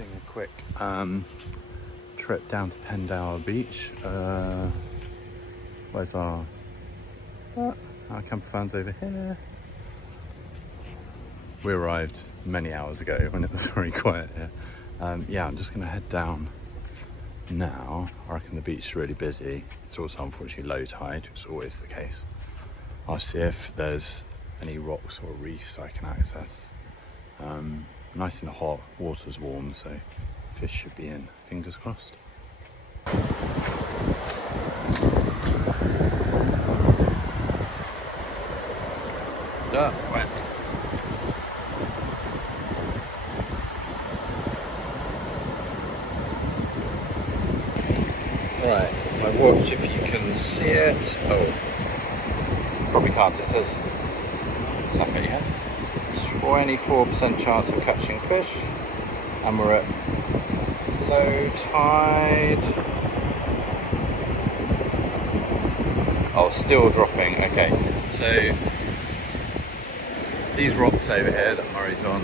doing a quick trip down to Pendower Beach. Where's our camper van's over here. We arrived many hours ago when it was very quiet here. Yeah, I'm just gonna head down now. I reckon the beach is really busy. It's also unfortunately low tide, which is always the case. I'll see if there's any rocks or reefs I can access. Nice and hot, water's warm, so fish should be in, fingers crossed. Wet. Right, my watch, if you can see it. Oh, probably can't. It says, tap it, yeah? 24% chance of catching fish, and we're at low tide. Oh, still dropping. Okay, so these rocks over here that Murray's on,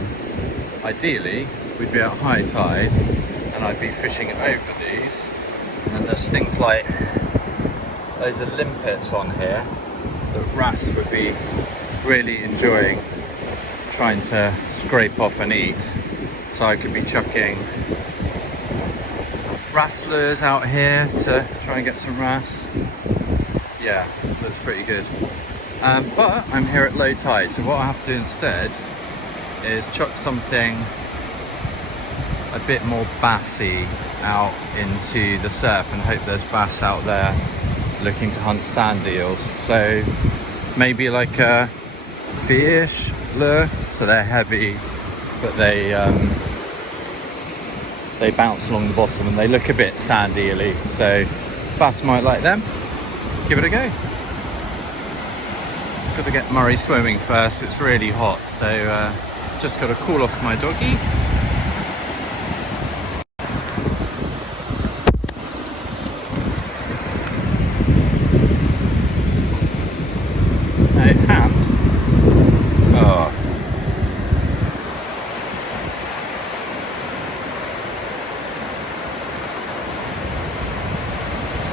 ideally we'd be at high tide and I'd be fishing over these, and then there's things like those are limpets on here that wrasse would be really enjoying trying to scrape off and eat. So I could be chucking wrasse lures out here to try and get some wrasse. Yeah, looks pretty good. But I'm here at low tide, so what I have to do instead is chuck something a bit more bassy out into the surf and hope there's bass out there looking to hunt sand eels. So maybe like a Fiiish lure. So they're heavy, but they bounce along the bottom and they look a bit sand eely. So bass might like them. Give it a go. Got to get Murray swimming first. It's really hot, so just got to cool off my doggy. Hand. Oh.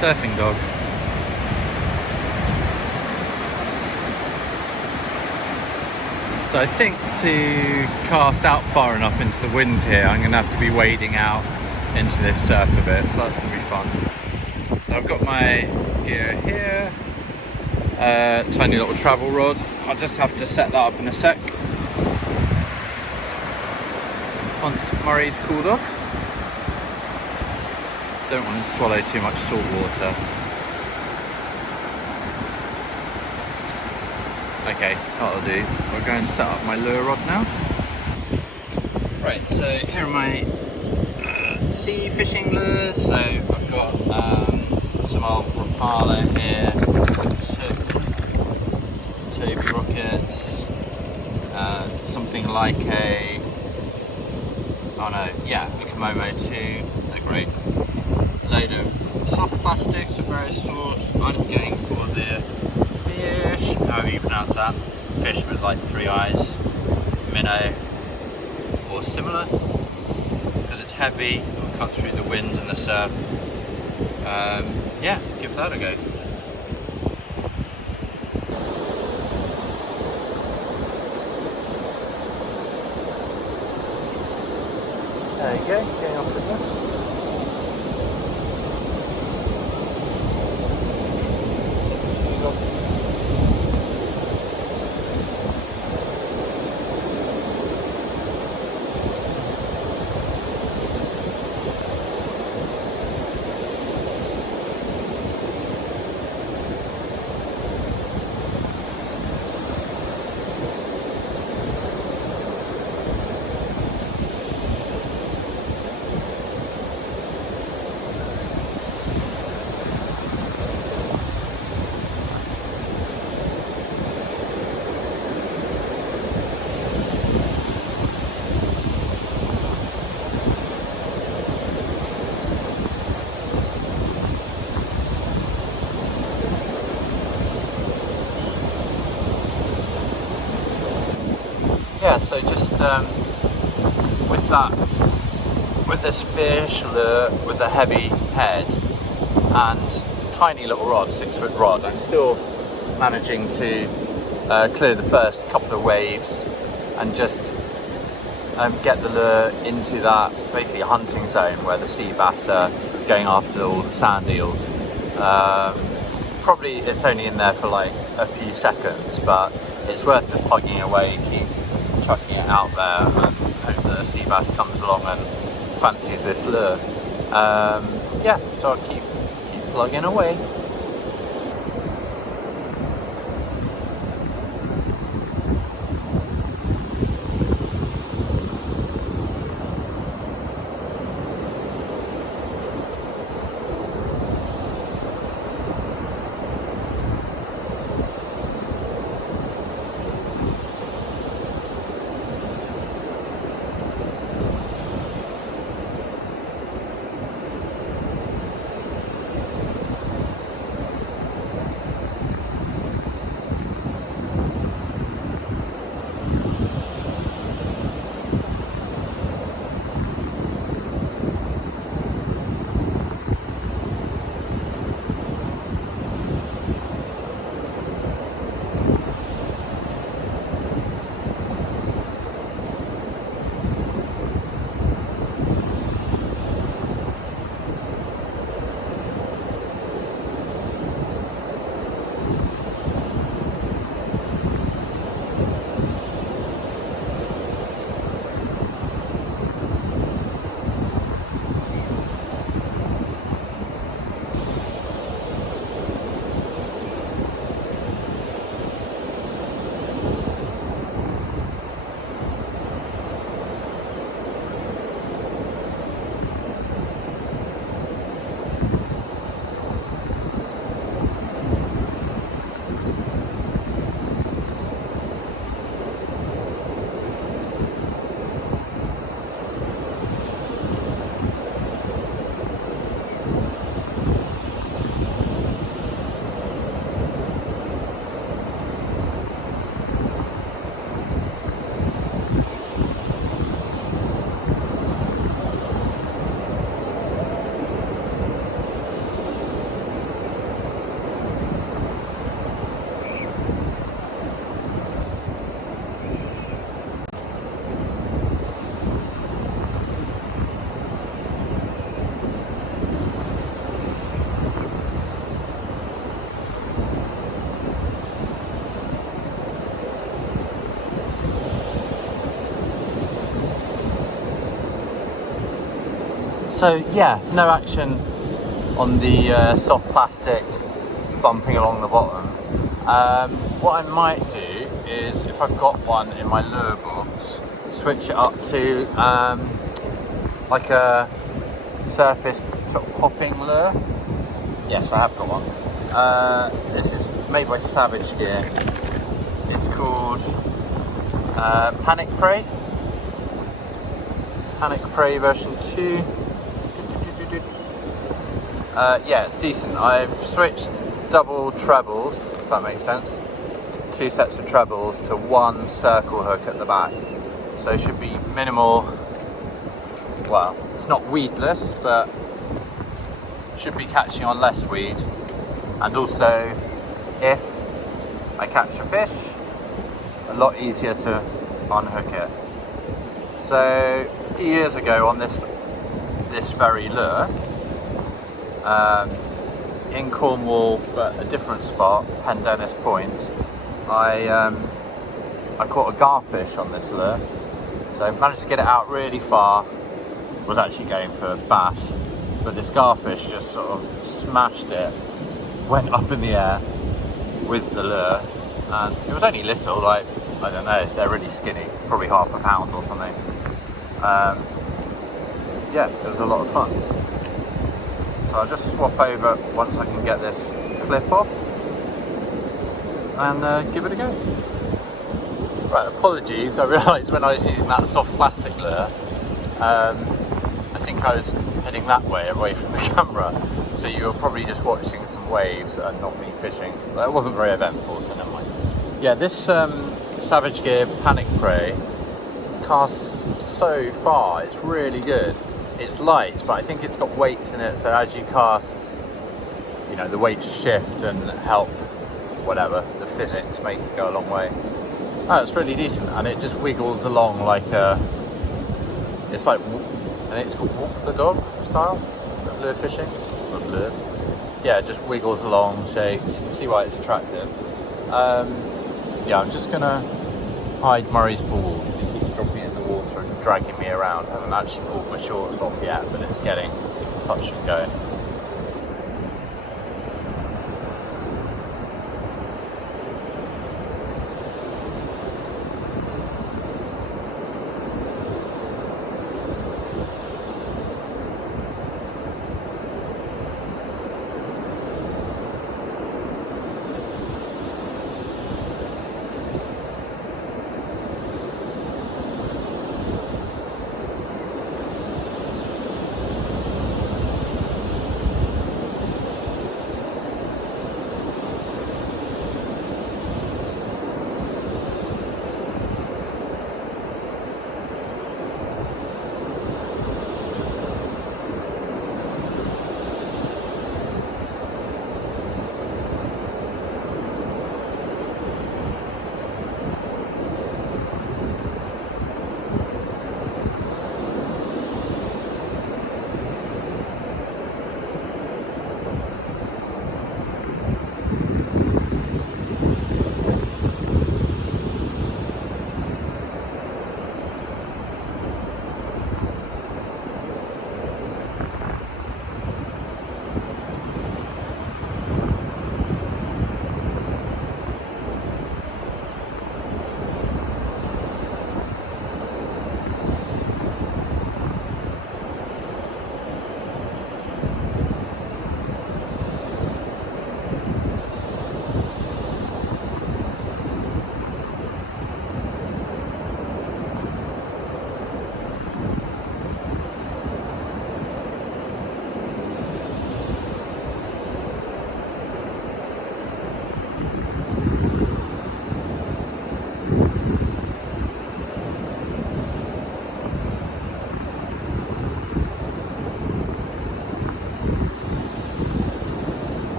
Surfing dog. So I think to cast out far enough into the wind here, I'm going to have to be wading out into this surf a bit, so that's going to be fun. So I've got my gear here, tiny little travel rod. I'll just have to set that up in a sec. Once Murray's cooled off. Don't want to swallow too much salt water. Okay, that'll do. I'll go and set up my lure rod now. Right, so here are my sea fishing lures. So I've got some old Profiler here, Toby rockets, something like a, oh no, yeah, a Shimano 2, they're great. Load of soft plastics of various sorts. I'm going for the Fiiish, however you pronounce that, fish with like 3 eyes, minnow or similar, because it's heavy, it'll cut through the wind and the surf. Yeah, give that a go. There you go, getting off with this. Yeah, so just with that with this fish lure with a heavy head and tiny little rod, 6-foot rod, I'm still managing to clear the first couple of waves and just get the lure into that basically hunting zone where the sea bass are going after all the sand eels. Probably it's only in there for like a few seconds, but it's worth just plugging away, keep chucking it out there and hope that a sea bass comes along and fancies this lure. Yeah, so I'll keep plugging away. So yeah, no action on the soft plastic bumping along the bottom. What I might do is, if I've got one in my lure box, switch it up to like a surface sort of popping lure. Yes, I have got one. This is made by Savage Gear. It's called Panic Prey. Panic Prey version 2. Yeah, it's decent. I've switched double trebles, if that makes sense. 2 sets of trebles to 1 circle hook at the back. So it should be minimal, well, it's not weedless, but should be catching on less weed. And also, if I catch a fish, a lot easier to unhook it. So a few years ago on this very lure, in Cornwall, but a different spot, Pendower Point, I caught a garfish on this lure. So I managed to get it out really far. Was actually going for bass, but this garfish just sort of smashed it, went up in the air with the lure, and it was only little, like, I don't know, they're really skinny, probably half a pound or something. Yeah, it was a lot of fun. So I'll just swap over once I can get this clip off and give it a go. Right, apologies, I realised when I was using that soft plastic lure, I think I was heading that way, away from the camera, so you were probably just watching some waves and not me fishing. That wasn't very eventful, so never mind. Yeah, this Savage Gear Panic Prey casts so far, it's really good. it's light, but I think it's got weights in it, so as you cast, you know, the weights shift and help, whatever, the physics make it go a long way. Oh, it's really decent, and it just wiggles along like a, it's like, I think it's called walk the dog style of lure fishing, not lures. Yeah, it just wiggles along, shakes, you can see why it's attractive. Yeah, I'm just gonna hide Murray's ball because he keeps dropping it in the water and dragging me around. Hasn't actually pulled my shorts off yet, but it's getting touch and go.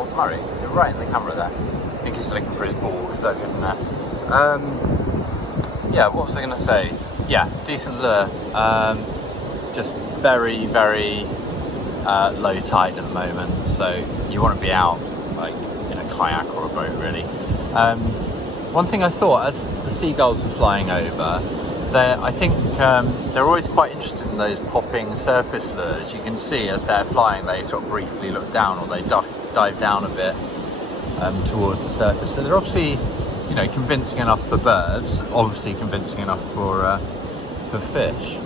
Oh, Murray, you're right in the camera there. I think he's looking for his ball because I've hidden there. Yeah, what was I going to say? Yeah, decent lure. Just very, very low tide at the moment, so you want to be out like in a kayak or a boat, really. One thing I thought, as the seagulls were flying over, I think they're always quite interested in those popping surface lures. You can see as they're flying, they sort of briefly look down, or they dive down a bit towards the surface. So they're obviously, you know, convincing enough for birds, obviously convincing enough for fish.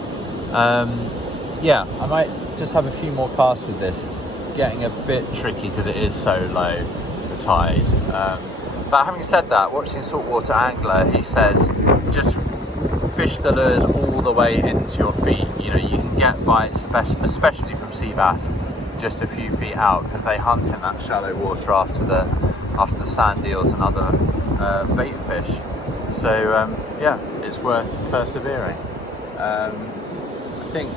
Yeah, I might just have a few more casts with this. It's getting a bit tricky because it is so low, the tide. But having said that, watching Saltwater Angler, he says just fish the lures all the way into your feet. You know, you can get bites, especially from sea bass, just a few feet out, because they hunt in that shallow water after the sand eels and other bait fish. So yeah, it's worth persevering. I think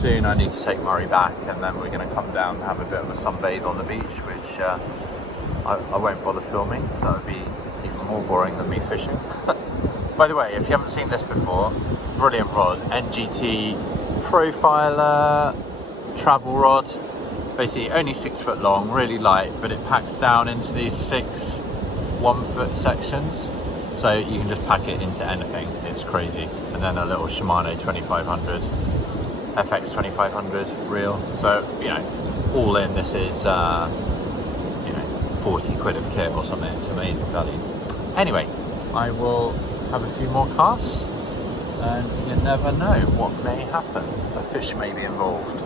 soon I need to take Murray back, and then we're going to come down and have a bit of a sunbathe on the beach, which I won't bother filming, so that would be even more boring than me fishing. By the way, if you haven't seen this before, brilliant rod, NGT Profiler travel rod. Basically only 6 foot long, really light, but it packs down into these 6 1-foot sections, so you can just pack it into anything. It's crazy. And then a little Shimano 2500 FX 2500 reel. So, you know, all in, this is 40 quid of kit or something. It's amazing value. Anyway, I will have a few more casts, and you never know what may happen. A fish may be involved.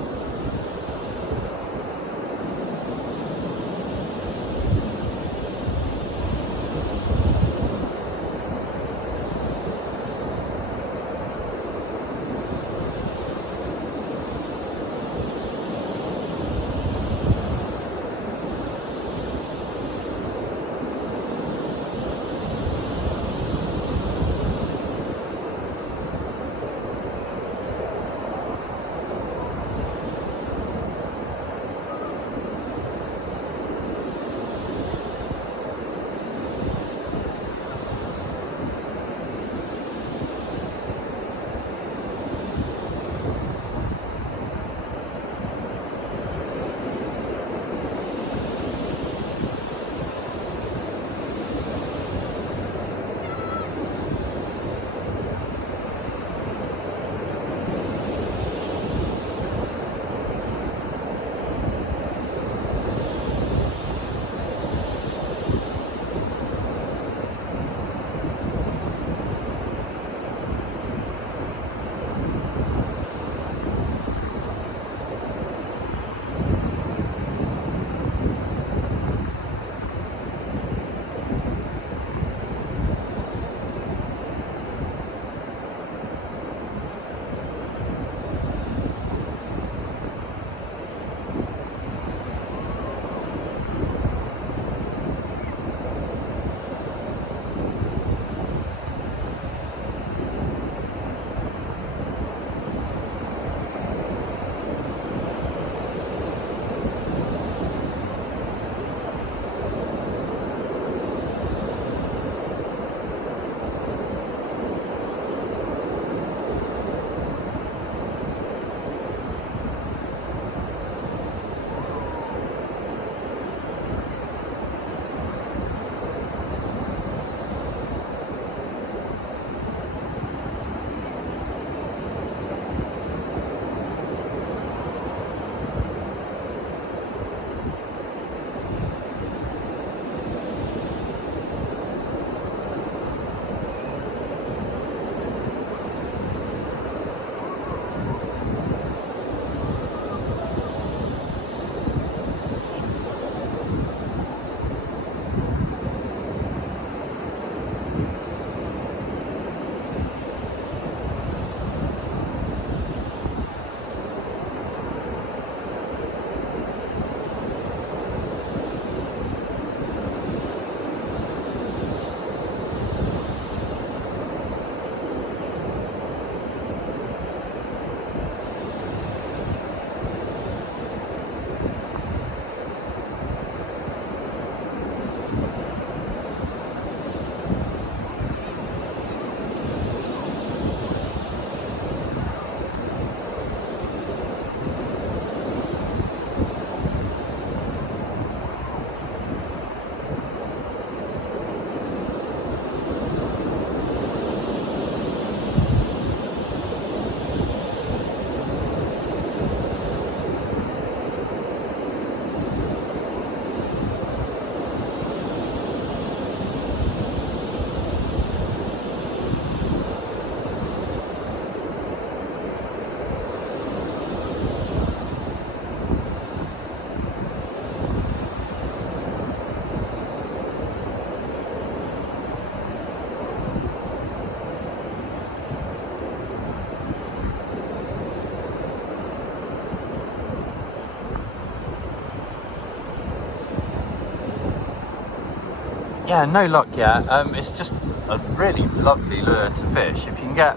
Yeah, no luck yet. It's just a really lovely lure to fish. If you can get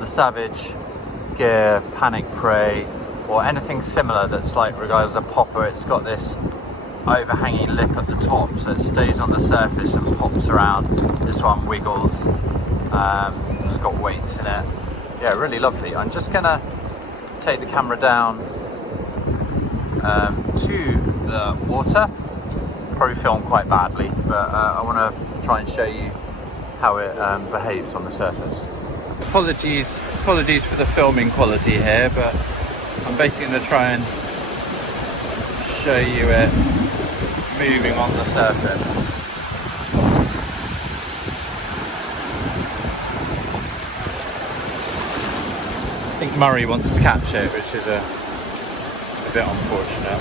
the Savage Gear Panic Prey or anything similar that's like regarded as a popper, it's got this overhanging lip at the top, so it stays on the surface and pops around. This one wiggles. It's got weights in it. Yeah, really lovely. I'm just gonna take the camera down to the water. Probably film quite badly, but I want to try and show you how it behaves on the surface. Apologies for the filming quality here, but I'm basically going to try and show you it moving on the surface. I think Murray wants to catch it, which is a bit unfortunate.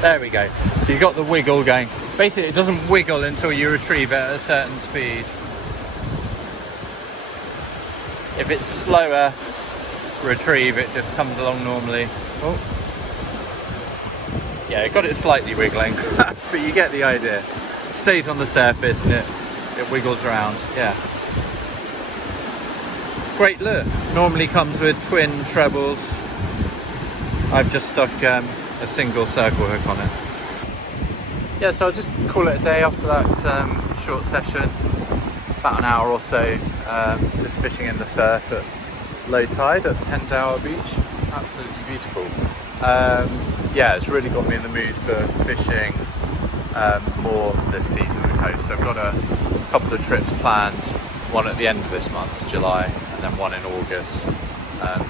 There we go. So you got the wiggle going. Basically it doesn't wiggle until you retrieve it at a certain speed. If it's slower retrieve, it just comes along normally. Oh. Yeah, it got it slightly wiggling, but you get the idea. It stays on the surface and it wiggles around. Yeah. Great lure. Normally comes with twin trebles. I've just stuck a single circle hook on it. Yeah, so I'll just call it a day after that short session. About an hour or so, just fishing in the surf at low tide at Pendower Beach. Absolutely beautiful. Yeah, it's really got me in the mood for fishing more this season on the coast. So I've got a couple of trips planned, one at the end of this month, July, and then one in August.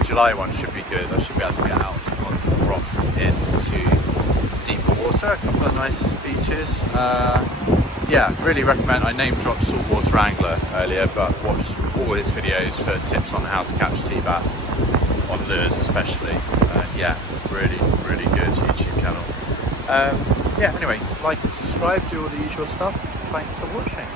July one should be good. I should be able to get out on some rocks into deeper water, a couple of nice beaches. Yeah, really recommend. I name dropped Saltwater Angler earlier, but watch all his videos for tips on how to catch sea bass, on lures especially. Yeah, really good YouTube channel. Yeah, anyway, like and subscribe, do all the usual stuff. Thanks for watching.